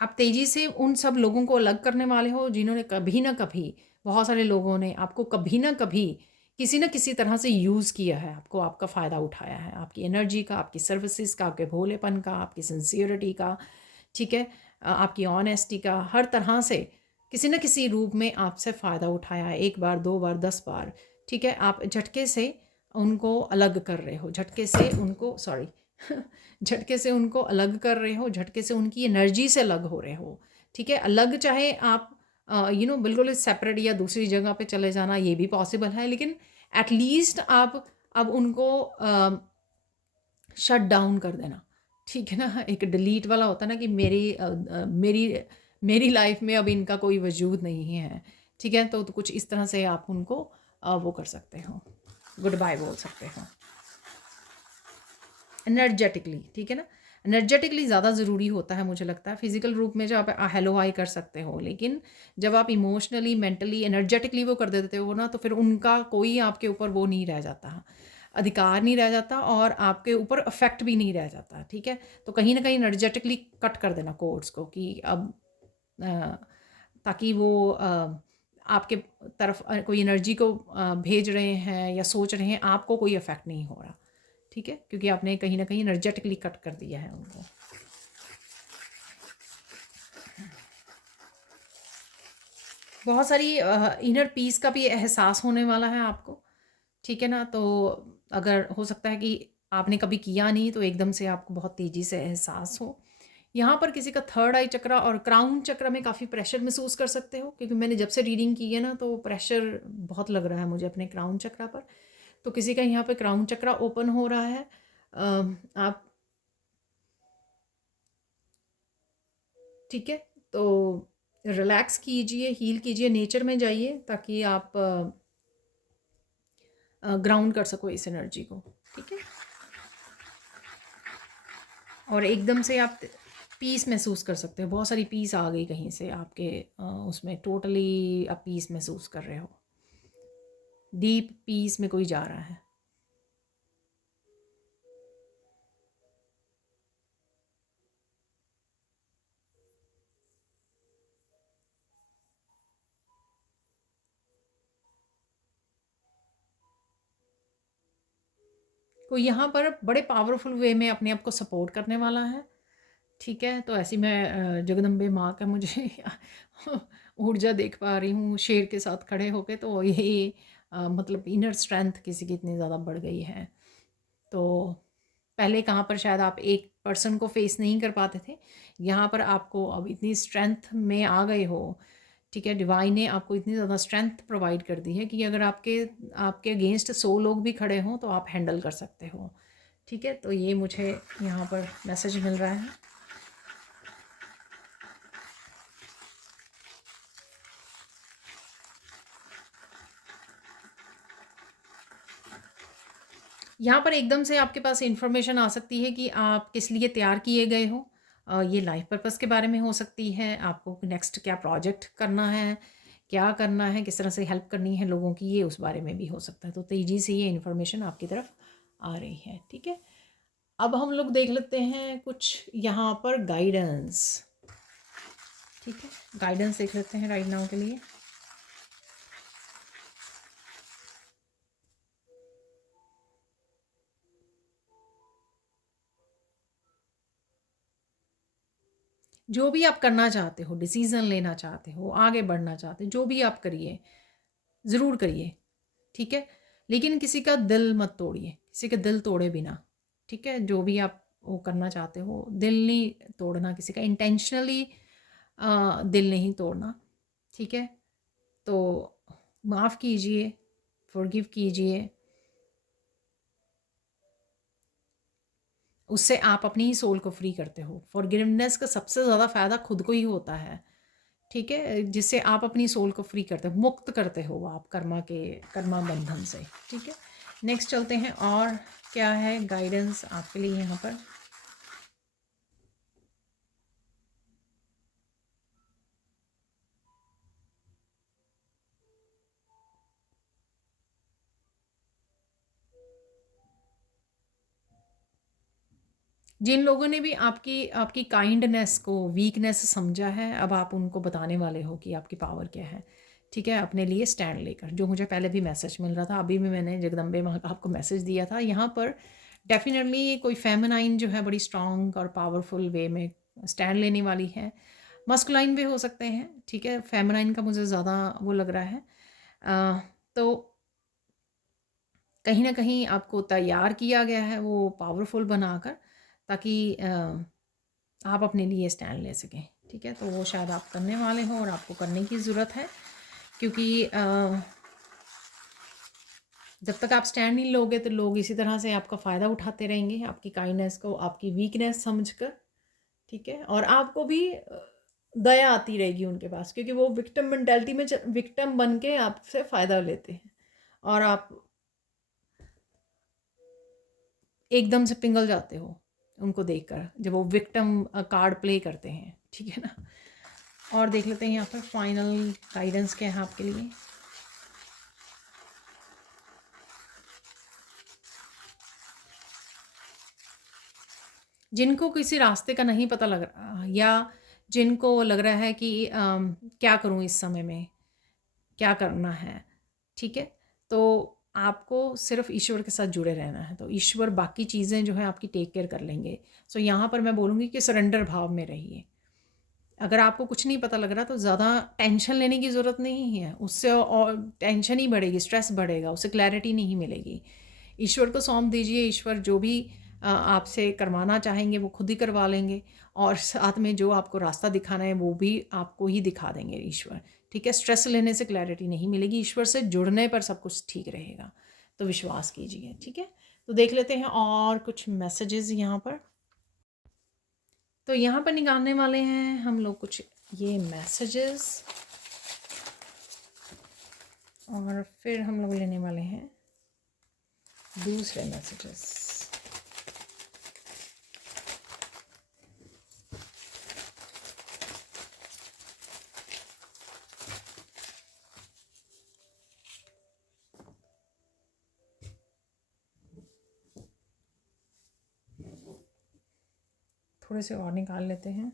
आप तेज़ी से उन सब लोगों को अलग करने वाले हो जिन्होंने कभी ना कभी, बहुत सारे लोगों ने आपको कभी ना कभी किसी न किसी तरह से यूज़ किया है, आपको आपका फ़ायदा उठाया है, आपकी एनर्जी का, आपकी सर्विसेज़ का, आपके भोलेपन का, आपकी सिंसियरिटी का, ठीक है? आपकी ऑनेस्टी का, हर तरह से किसी न किसी रूप में आपसे फ़ायदा उठाया है, 1 बार, 2 बार, 10 बार, ठीक है? आप झटके से उनको अलग कर रहे हो, झटके से उनको सॉरी झटके से उनको अलग कर रहे हो, झटके से उनकी एनर्जी से अलग हो रहे हो, ठीक है? अलग चाहे आप बिल्कुल सेपरेट या दूसरी जगह पे चले जाना, ये भी पॉसिबल है, लेकिन एट लीस्ट आप अब उनको शट डाउन कर देना, ठीक है ना? एक डिलीट वाला होता है ना कि मेरी लाइफ में अब इनका कोई वजूद नहीं है, ठीक है? तो कुछ इस तरह से आप उनको वो कर सकते हो, गुड बाय बोल सकते हो एनर्जेटिकली, ठीक है ना? एनर्जेटिकली ज़्यादा ज़रूरी होता है मुझे लगता है। फिज़िकल रूप में जो आप हेलो हाय कर सकते हो, लेकिन जब आप इमोशनली, मेंटली, एनर्जेटिकली वो कर देते हो ना, तो फिर उनका कोई आपके ऊपर वो नहीं रह जाता, अधिकार नहीं रह जाता, और आपके ऊपर इफ़ेक्ट भी नहीं रह जाता, ठीक है? तो कहीं न कहीं एनर्जेटिकली कट कर देना कोर्ड्स को, कि अब अ, ताकि वो आपके तरफ कोई एनर्जी को भेज रहे हैं या सोच रहे हैं, आपको कोई इफ़ेक्ट नहीं हो रहा। ठीक है? क्योंकि आपने कहीं न कहीं एनर्जेटिकली कट कर दिया है उनको। बहुत सारी इनर पीस का भी एहसास होने वाला है आपको, ठीक है ना? तो अगर हो सकता है कि आपने कभी किया नहीं, तो एकदम से आपको बहुत तेज़ी से एहसास हो। यहाँ पर किसी का थर्ड आई चक्र और क्राउन चक्र में काफ़ी प्रेशर महसूस कर सकते हो, क्योंकि मैंने जब से रीडिंग की है ना, तो प्रेशर बहुत लग रहा है मुझे अपने क्राउन चक्र पर। तो किसी का यहाँ पे क्राउन चक्र ओपन हो रहा है। आप ठीक है? तो रिलैक्स कीजिए, हील कीजिए, नेचर में जाइए, ताकि आप ग्राउंड कर सको इस एनर्जी को, ठीक है? और एकदम से आप पीस महसूस कर सकते हो, बहुत सारी पीस आ गई कहीं से आपके उसमें, टोटली आप पीस महसूस कर रहे हो, डीप पीस में कोई जा रहा है। कोई यहाँ पर बड़े पावरफुल वे में अपने आप को सपोर्ट करने वाला है, ठीक है? तो ऐसी मैं जगदम्बे माँ का मुझे ऊर्जा देख पा रही हूँ शेर के साथ खड़े होके, तो ये मतलब इनर स्ट्रेंथ किसी की इतनी ज़्यादा बढ़ गई है। तो पहले कहाँ पर शायद आप एक पर्सन को फेस नहीं कर पाते थे, यहाँ पर आपको अब इतनी स्ट्रेंथ में आ गए हो, ठीक है? डिवाइन ने आपको इतनी ज़्यादा स्ट्रेंथ प्रोवाइड कर दी है कि अगर आपके आपके अगेंस्ट 100 लोग भी खड़े हों, तो आप हैंडल कर सकते हो, ठीक है? तो ये मुझे यहाँ पर मैसेज मिल रहा है। यहाँ पर एकदम से आपके पास इन्फॉर्मेशन आ सकती है कि आप किस लिए तैयार किए गए हो। ये लाइफ पर्पस के बारे में हो सकती है, आपको नेक्स्ट क्या प्रोजेक्ट करना है, क्या करना है, किस तरह से हेल्प करनी है लोगों की, ये उस बारे में भी हो सकता है। तो तेज़ी से ये इन्फॉर्मेशन आपकी तरफ आ रही है, ठीक है? अब हम लोग देख लेते हैं कुछ यहाँ पर गाइडेंस, ठीक है? गाइडेंस देख लेते हैं राइट नाउ के लिए। जो भी आप करना चाहते हो, डिसीज़न लेना चाहते हो, आगे बढ़ना चाहते हो, जो भी आप करिए, ज़रूर करिए, ठीक है? लेकिन किसी का दिल मत तोड़िए, किसी का दिल तोड़े बिना, ठीक है? जो भी आप वो करना चाहते हो, दिल नहीं तोड़ना किसी का, इंटेंशनली दिल नहीं तोड़ना, ठीक है? तो माफ़ कीजिए, फ़ॉरगिव कीजिए, उससे आप अपनी ही सोल को फ्री करते हो। फ़ॉरगिवनेस का सबसे ज़्यादा फ़ायदा खुद को ही होता है, ठीक है? जिससे आप अपनी सोल को फ्री करते हो, मुक्त करते हो आप कर्मा बंधन से, ठीक है? नेक्स्ट चलते हैं और क्या है गाइडेंस आपके लिए यहाँ पर। जिन लोगों ने भी आपकी आपकी काइंडनेस को वीकनेस समझा है, अब आप उनको बताने वाले हो कि आपकी पावर क्या है, ठीक है? अपने लिए स्टैंड लेकर, जो मुझे पहले भी मैसेज मिल रहा था, अभी भी मैंने जगदम्बे माँ का आपको मैसेज दिया था। यहाँ पर डेफ़िनेटली कोई फ़ेमिनाइन जो है बड़ी स्ट्रॉन्ग और पावरफुल वे में स्टैंड लेने वाली है। मस्कुलाइन भी हो सकते हैं, ठीक है? फ़ेमिनाइन का मुझे ज़्यादा वो लग रहा है। तो कहीं न कहीं आपको तैयार किया गया है वो पावरफुल बनाकर, ताकि आप अपने लिए स्टैंड ले सकें, ठीक है? तो वो शायद आप करने वाले हो और आपको करने की ज़रूरत है, क्योंकि जब तक आप स्टैंड नहीं लोगे तो लोग इसी तरह से आपका फ़ायदा उठाते रहेंगे, आपकी काइंडनेस को आपकी वीकनेस समझकर, ठीक है? और आपको भी दया आती रहेगी उनके पास, क्योंकि वो विक्टिम मेंटालिटी में विक्टिम बन के आपसे फ़ायदा लेते हैं और आप एकदम से पिघल जाते हो उनको देखकर, जब वो विक्टिम कार्ड प्ले करते हैं, ठीक है ना? और देख लेते हैं यहाँ पर फाइनल गाइडेंस क्या है आपके लिए। जिनको किसी रास्ते का नहीं पता लग रहा, या जिनको लग रहा है कि क्या करूँ इस समय में, क्या करना है, ठीक है? तो आपको सिर्फ़ ईश्वर के साथ जुड़े रहना है, तो ईश्वर बाकी चीज़ें जो हैं आपकी टेक केयर कर लेंगे। सो यहाँ पर मैं बोलूँगी कि सरेंडर भाव में रहिए। अगर आपको कुछ नहीं पता लग रहा तो ज़्यादा टेंशन लेने की ज़रूरत नहीं है, उससे और टेंशन ही बढ़ेगी, स्ट्रेस बढ़ेगा, उससे क्लैरिटी नहीं मिलेगी। ईश्वर को सौंप दीजिए, ईश्वर जो भी आपसे करवाना चाहेंगे वो खुद ही करवा लेंगे, और साथ में जो आपको रास्ता दिखाना है वो भी आपको ही दिखा देंगे ईश्वर, ठीक है? स्ट्रेस लेने से क्लैरिटी नहीं मिलेगी, ईश्वर से जुड़ने पर सब कुछ ठीक रहेगा, तो विश्वास कीजिए, ठीक है? तो देख लेते हैं और कुछ मैसेजेस यहाँ पर। तो यहाँ पर निकालने वाले हैं हम लोग कुछ ये मैसेजेस, और फिर हम लोग लेने वाले हैं दूसरे मैसेजेस। थोड़े से और निकाल लेते हैं।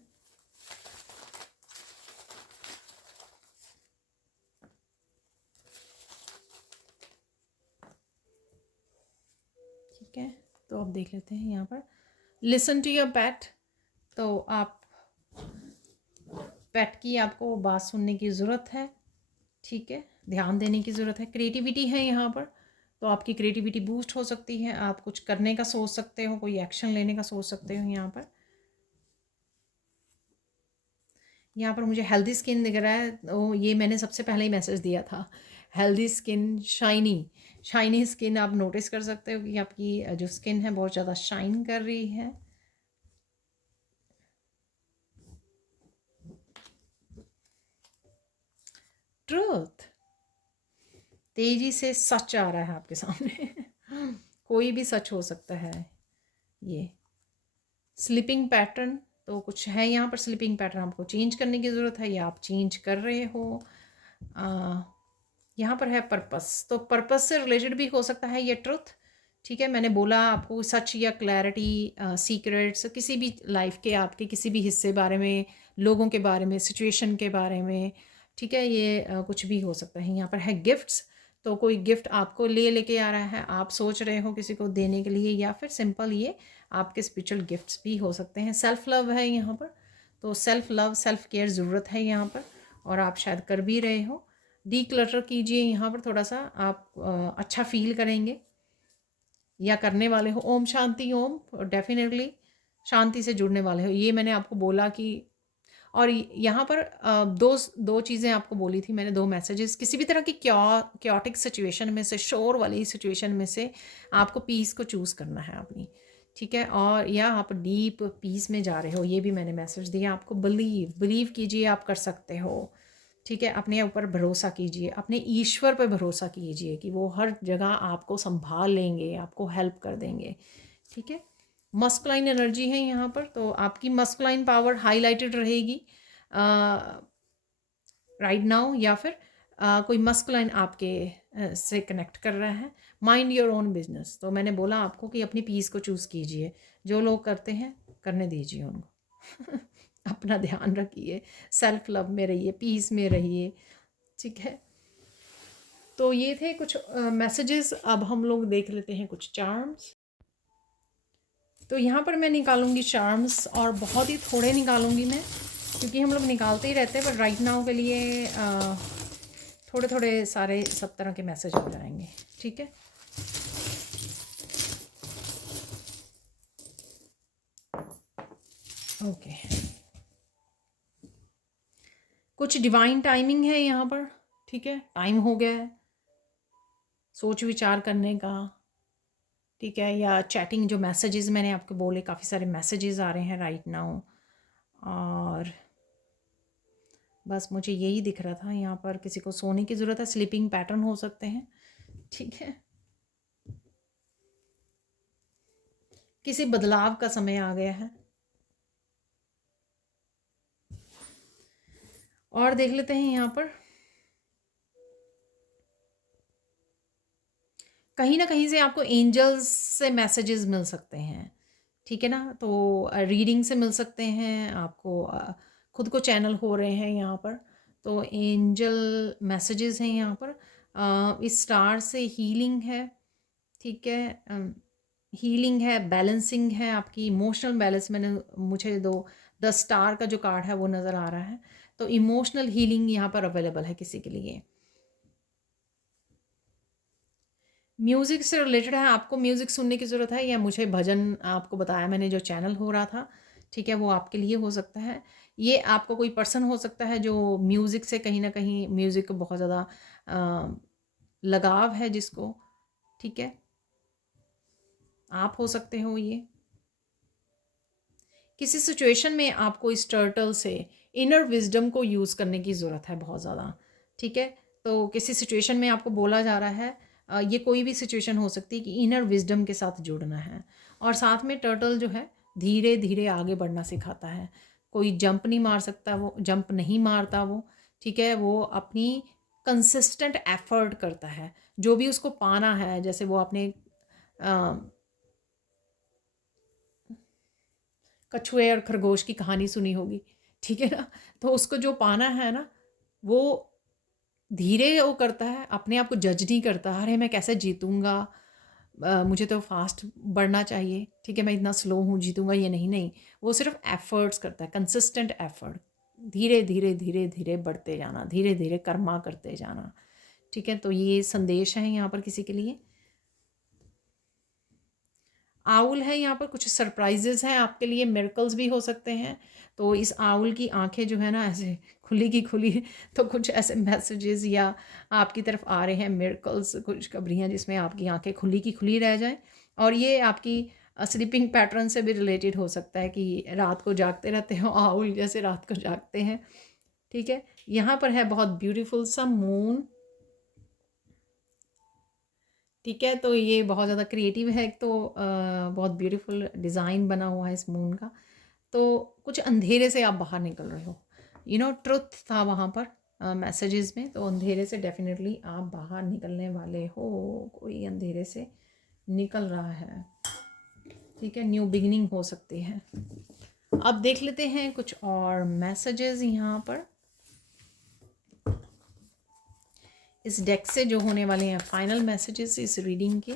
ठीक है, तो अब देख लेते हैं यहाँ पर लिसन टू योर पेट। तो आप पेट की आपको बात सुनने की ज़रूरत है, ठीक है? ध्यान देने की ज़रूरत है। क्रिएटिविटी है यहाँ पर, तो आपकी क्रिएटिविटी बूस्ट हो सकती है, आप कुछ करने का सोच सकते हो, कोई एक्शन लेने का सोच सकते हो यहाँ पर। यहाँ पर मुझे हेल्दी स्किन दिख रहा है, तो ये मैंने सबसे पहले ही मैसेज दिया था। Healthy skin, shiny shiny skin आप नोटिस कर सकते हो कि आपकी जो स्किन है बहुत ज़्यादा शाइन कर रही है। ट्रूथ, तेजी से सच आ रहा है आपके सामने। कोई भी सच हो सकता है ये। स्लीपिंग पैटर्न, तो कुछ है यहाँ पर स्लीपिंग पैटर्न आपको चेंज करने की ज़रूरत है या आप चेंज कर रहे हो। यहाँ पर है पर्पस, तो पर्पस से रिलेटेड भी हो सकता है ये ट्रुथ, ठीक है? मैंने बोला आपको सच या क्लैरिटी, सीक्रेट्स, किसी भी लाइफ के आपके किसी भी हिस्से बारे में, लोगों के बारे में, सिचुएशन के बारे में, ठीक है? ये कुछ भी हो सकता है। यहाँ पर है गिफ्ट्स, तो कोई गिफ्ट आपको लेके आ रहा है, आप सोच रहे हो किसी को देने के लिए, या फिर सिंपल ये आपके स्पिरिचुअल गिफ्ट्स भी हो सकते हैं। सेल्फ लव है यहाँ पर, तो सेल्फ लव, सेल्फ केयर ज़रूरत है यहाँ पर, और आप शायद कर भी रहे हो। डी क्लटर कीजिए यहाँ पर, थोड़ा सा आप अच्छा फील करेंगे या करने वाले हो। ओम शांति ओम, डेफिनेटली शांति से जुड़ने वाले हो, ये मैंने आपको बोला कि। और यहाँ पर दो दो चीज़ें आपको बोली थी मैंने, दो मैसेजेस। किसी भी तरह की क्योटिक सिचुएशन में से, शोर वाली सिचुएशन में से आपको पीस को चूज़ करना है अपनी, ठीक है। और या आप डीप पीस में जा रहे हो, ये भी मैंने मैसेज दिया आपको। बिलीव कीजिए, आप कर सकते हो, ठीक है। अपने ऊपर भरोसा कीजिए, अपने ईश्वर पर भरोसा कीजिए कि वो हर जगह आपको संभाल लेंगे, आपको हेल्प कर देंगे, ठीक है। मस्कुलाइन एनर्जी है यहाँ पर, तो आपकी मस्कुलाइन पावर हाईलाइटेड रहेगी राइट नाउ, या फिर कोई मस्कुलाइन आपके से कनेक्ट कर रहा है। माइंड योर ओन बिजनेस, तो मैंने बोला आपको कि अपनी पीस को चूज़ कीजिए, जो लोग करते हैं करने दीजिए उनको अपना ध्यान रखिए, सेल्फ लव में रहिए, पीस में रहिए, ठीक है। तो ये थे कुछ मैसेजेस। अब हम लोग देख लेते हैं कुछ चार्म्स। तो यहाँ पर मैं निकालूंगी चार्म्स, और बहुत ही थोड़े निकालूंगी मैं, क्योंकि हम लोग निकालते ही रहते हैं, पर राइट नाउ के लिए थोड़े थोड़े सारे सब तरह के मैसेज हो जाएंगे, ठीक है। ओके, कुछ डिवाइन टाइमिंग है यहाँ पर, ठीक है। टाइम हो गया है सोच विचार करने का, ठीक है। या चैटिंग, जो मैसेजेस मैंने आपको बोले, काफ़ी सारे मैसेजेस आ रहे हैं राइट नाउ, और बस मुझे यही दिख रहा था। यहाँ पर किसी को सोने की ज़रूरत है, स्लीपिंग पैटर्न हो सकते हैं, ठीक है। किसी बदलाव का समय आ गया है। और देख लेते हैं यहाँ पर, कहीं ना कहीं से आपको एंजल्स से मैसेजेस मिल सकते हैं, ठीक है ना। तो रीडिंग से मिल सकते हैं आपको, खुद को चैनल हो रहे हैं यहाँ पर, तो एंजल मैसेजेस हैं यहाँ पर। इस स्टार से हीलिंग है, ठीक है। हीलिंग है, बैलेंसिंग है, आपकी इमोशनल बैलेंस। मुझे द स्टार का जो कार्ड है वो नज़र आ रहा है, तो इमोशनल हीलिंग यहाँ पर अवेलेबल है किसी के लिए। म्यूज़िक से रिलेटेड है, आपको म्यूज़िक सुनने की ज़रूरत है, या मुझे भजन, आपको बताया मैंने जो चैनल हो रहा था, ठीक है, वो आपके लिए हो सकता है। ये आपको कोई पर्सन हो सकता है जो म्यूज़िक से कहीं ना कहीं, म्यूज़िक को बहुत ज़्यादा लगाव है जिसको, ठीक है। आप हो सकते हो ये। किसी सिचुएशन में आपको इस टर्टल से इनर विजडम को यूज़ करने की ज़रूरत है बहुत ज़्यादा, ठीक है। तो किसी सिचुएशन में आपको बोला जा रहा है, ये कोई भी सिचुएशन हो सकती है कि इनर विजडम के साथ जुड़ना है। और साथ में टर्टल जो है धीरे धीरे आगे बढ़ना सिखाता है। कोई जंप नहीं मार सकता, वो जंप नहीं मारता वो, ठीक है। वो अपनी कंसिस्टेंट एफर्ट करता है, जो भी उसको पाना है। जैसे वो अपने कछुए और खरगोश की कहानी सुनी होगी, ठीक है ना। तो उसको जो पाना है ना, वो धीरे वो करता है, अपने आप को जज नहीं करता, अरे मैं कैसे जीतूंगा, मुझे तो फास्ट बढ़ना चाहिए, ठीक है, मैं इतना स्लो हूँ, जीतूंगा ये नहीं। नहीं, वो सिर्फ एफर्ट्स करता है, कंसिस्टेंट एफर्ट, धीरे धीरे धीरे धीरे बढ़ते जाना, धीरे धीरे कर्मा करते जाना, ठीक है। तो ये संदेश है यहाँ पर किसी के लिए। आउल है यहाँ पर, कुछ सरप्राइजेस हैं आपके लिए, मिरेकल्स भी हो सकते हैं। तो इस आउल की आंखें जो है ना ऐसे खुली की खुली, तो कुछ ऐसे मैसेजेस या आपकी तरफ आ रहे हैं मिरेकल्स, कुछ खबरियाँ जिसमें आपकी आंखें खुली की खुली रह जाएं। और ये आपकी स्लीपिंग पैटर्न से भी रिलेटेड हो सकता है कि रात को जागते रहते हो, आउल जैसे रात को जागते हैं, ठीक है। यहाँ पर है बहुत ब्यूटीफुल सा मून, ठीक है। तो ये बहुत ज़्यादा क्रिएटिव है, एक तो बहुत ब्यूटीफुल डिज़ाइन बना हुआ है इस मून का। तो कुछ अंधेरे से आप बाहर निकल रहे हो, ट्रुथ था वहाँ पर मैसेजेस में, तो अंधेरे से डेफिनेटली आप बाहर निकलने वाले हो, कोई अंधेरे से निकल रहा है, ठीक है। न्यू बिगिनिंग हो सकती है। अब देख लेते हैं कुछ और मैसेजेस यहाँ पर इस डेक से, जो होने वाले हैं फाइनल मैसेजेस इस रीडिंग के।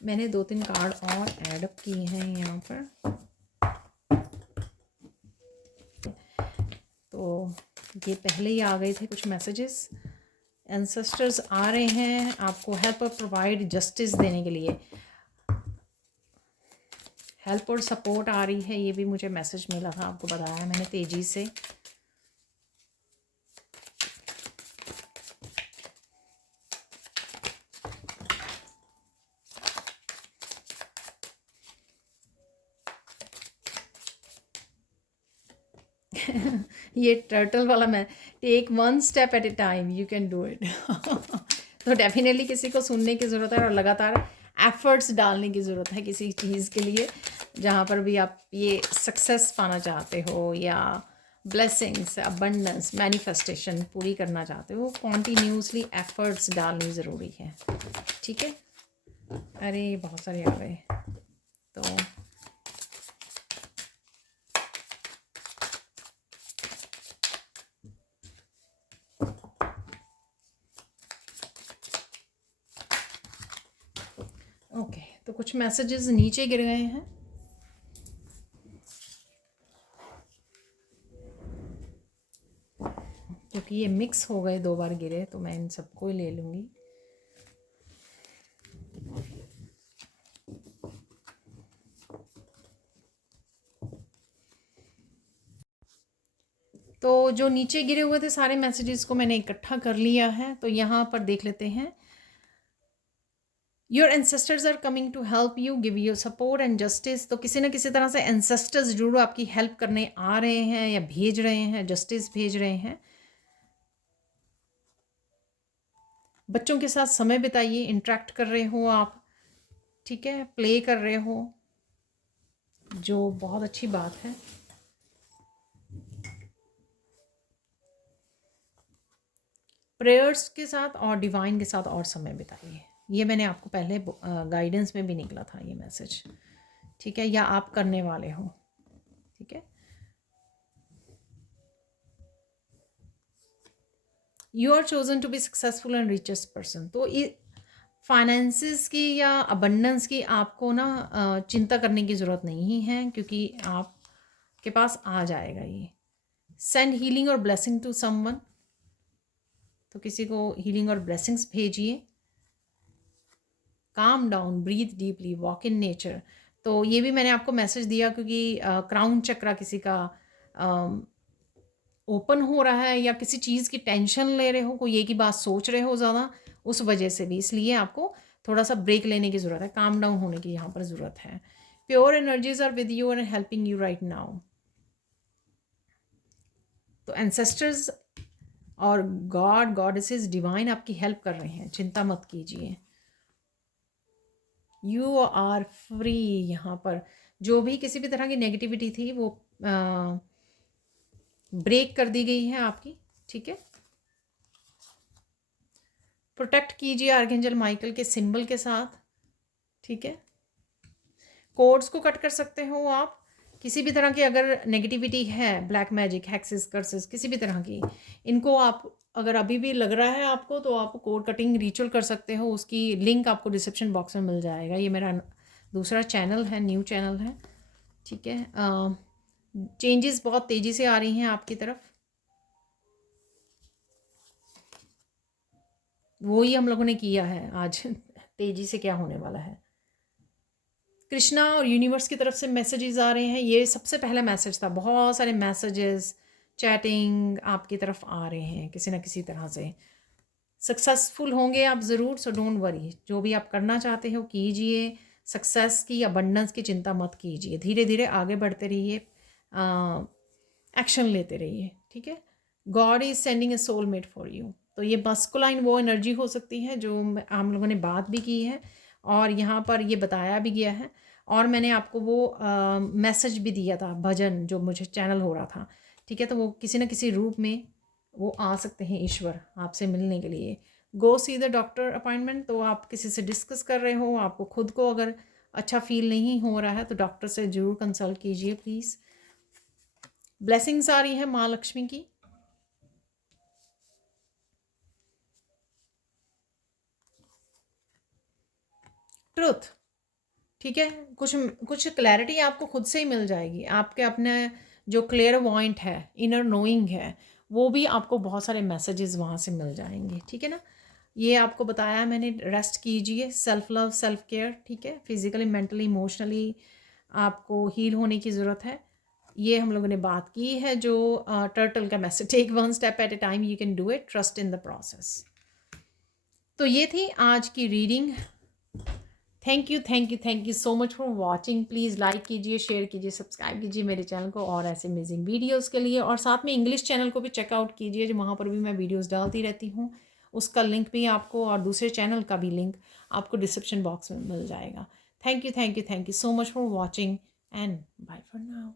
मैंने 2-3 कार्ड और ऐड अप किए हैं यहाँ पर। तो ये पहले ही आ गए थे कुछ मैसेजेस। एंसेस्टर्स आ रहे हैं आपको हेल्प और प्रोवाइड जस्टिस देने के लिए। हेल्प और सपोर्ट आ रही है, ये भी मुझे मैसेज मिला था, आपको बताया मैंने तेज़ी से। ये टर्टल वाला मैं, take one step at a time, you can do it. तो डेफिनेटली किसी को सुनने की ज़रूरत है और लगातार एफर्ट्स डालने की ज़रूरत है किसी चीज़ के लिए। जहाँ पर भी आप ये सक्सेस पाना चाहते हो या ब्लेसिंग्स, अबंडेंस, मैनिफेस्टेशन पूरी करना चाहते हो, कॉन्टीन्यूसली एफर्ट्स डालनी ज़रूरी है। ठीक है। अरे बहुत सारे आ गए। तो ओके, तो कुछ मैसेजेस नीचे गिर गए हैं। क्योंकि ये मिक्स हो गए, 2 बार गिरे, तो मैं इन सबको ही ले लूँगी। तो जो नीचे गिरे हुए थे सारे मैसेजेस को मैंने इकट्ठा कर लिया है। तो यहाँ पर देख लेते हैं। Your ancestors are coming to help you, give you support and justice. तो किसी न किसी तरह से एंसेस्टर्स जरूर आपकी हेल्प करने आ रहे हैं या भेज रहे हैं, जस्टिस भेज रहे हैं। बच्चों के साथ समय बिताइए, इंटरेक्ट कर रहे हो आप, ठीक है, प्ले कर रहे हो, जो बहुत अच्छी बात है। प्रेयर्स के साथ और डिवाइन के साथ और समय बिताइए। ये मैंने आपको पहले गाइडेंस में भी निकला था ये मैसेज, ठीक है, या आप करने वाले हो, ठीक है। You are chosen to be successful and richest person. तो ये फाइनेंसिस की या अबंडेंस की आपको ना चिंता करने की ज़रूरत नहीं है, क्योंकि आपके पास आ जाएगा ये। सेंड हीलिंग और ब्लेसिंग टू समवन। तो किसी को हीलिंग और ब्लेसिंग्स भेजिए। Calm down, breathe deeply, walk in nature. तो ये भी मैंने आपको मैसेज दिया क्योंकि क्राउन चक्रा किसी का ओपन हो रहा है या किसी चीज़ की टेंशन ले रहे हो, कोई एक ही बात सोच रहे हो ज़्यादा, उस वजह से भी, इसलिए आपको थोड़ा सा ब्रेक लेने की ज़रूरत है, काम डाउन होने की यहाँ पर ज़रूरत है। Pure energies are with you and helping you right now. तो एंसेस्टर्स और गॉड गॉडेसेस डिवाइन आपकी हेल्प कर रहे हैं, चिंता मत कीजिए। You are free. यहाँ पर जो भी किसी भी तरह की नेगेटिविटी थी वो ब्रेक कर दी गई है आपकी, ठीक है। प्रोटेक्ट कीजिए आर्कएंजल माइकल के सिंबल के साथ, ठीक है। कोड्स को कट कर सकते हो आप, किसी भी तरह की अगर नेगेटिविटी है, ब्लैक मैजिक, हैक्सेस, कर्सेस, किसी भी तरह की, इनको आप अगर अभी भी लग रहा है आपको, तो आप कोड कटिंग रिचुअल कर सकते हो। उसकी लिंक आपको डिस्क्रिप्शन बॉक्स में मिल जाएगा। ये मेरा दूसरा चैनल है, न्यू चैनल है, ठीक है। चेंजेस बहुत तेज़ी से आ रही हैं आपकी तरफ, वो ही हम लोगों ने किया है आज। तेज़ी से क्या होने वाला है। कृष्णा और यूनिवर्स की तरफ से मैसेजेस आ रहे हैं। ये सबसे पहला मैसेज था, बहुत सारे मैसेजेस, चैटिंग आपकी तरफ आ रहे हैं किसी ना किसी तरह से। सक्सेसफुल होंगे आप ज़रूर, सो डोंट वरी। जो भी आप करना चाहते हो कीजिए। सक्सेस की, अबंडेंस की चिंता मत कीजिए। धीरे धीरे आगे बढ़ते रहिए, एक्शन लेते रहिए, ठीक है। God is sending A soulmate for you. तो ये मस्कुलाइन वो एनर्जी हो सकती है जो हम लोगों ने बात भी की है और यहाँ पर ये बताया भी गया है। और मैंने आपको वो मैसेज भी दिया था, भजन जो मुझे चैनल हो रहा था, ठीक है। तो वो किसी न किसी रूप में वो आ सकते हैं ईश्वर आपसे मिलने के लिए। गो सी द डॉक्टर अपॉइंटमेंट। तो आप किसी से डिस्कस कर रहे हो, आपको खुद को अगर अच्छा फील नहीं हो रहा है तो डॉक्टर से ज़रूर कंसल्ट कीजिए प्लीज़। ब्लेसिंग्स आ रही है माँ लक्ष्मी की। ट्रुथ, ठीक है? कुछ कुछ क्लैरिटी आपको खुद से ही मिल जाएगी। आपके अपने जो क्लेयरवॉयंट है, इनर नोइंग है, वो भी आपको बहुत सारे मैसेजेस वहाँ से मिल जाएँगे, ठीक है ना? ये आपको बताया मैंने, रेस्ट कीजिए, सेल्फ लव, सेल्फ केयर, ठीक है? फिज़िकली, मेंटली, इमोशनली आपको हील होने की ज़रूरत है। ये हम लोगों ने बात की है जो टर्टल का message, take one step at a time, you can do it, trust in the process. तो ये थी आज की reading. Thank you so much for watching. Please like कीजिए, शेयर कीजिए, सब्सक्राइब कीजिए मेरे चैनल को और ऐसे अमेजिंग वीडियोस के लिए। और साथ में इंग्लिश चैनल को भी चेकआउट कीजिए, जो वहाँ पर भी मैं वीडियोस डालती रहती हूँ। उसका लिंक भी आपको, और दूसरे चैनल का भी लिंक आपको डिस्क्रिप्शन बॉक्स में मिल जाएगा। Thank you so much for watching and bye for now.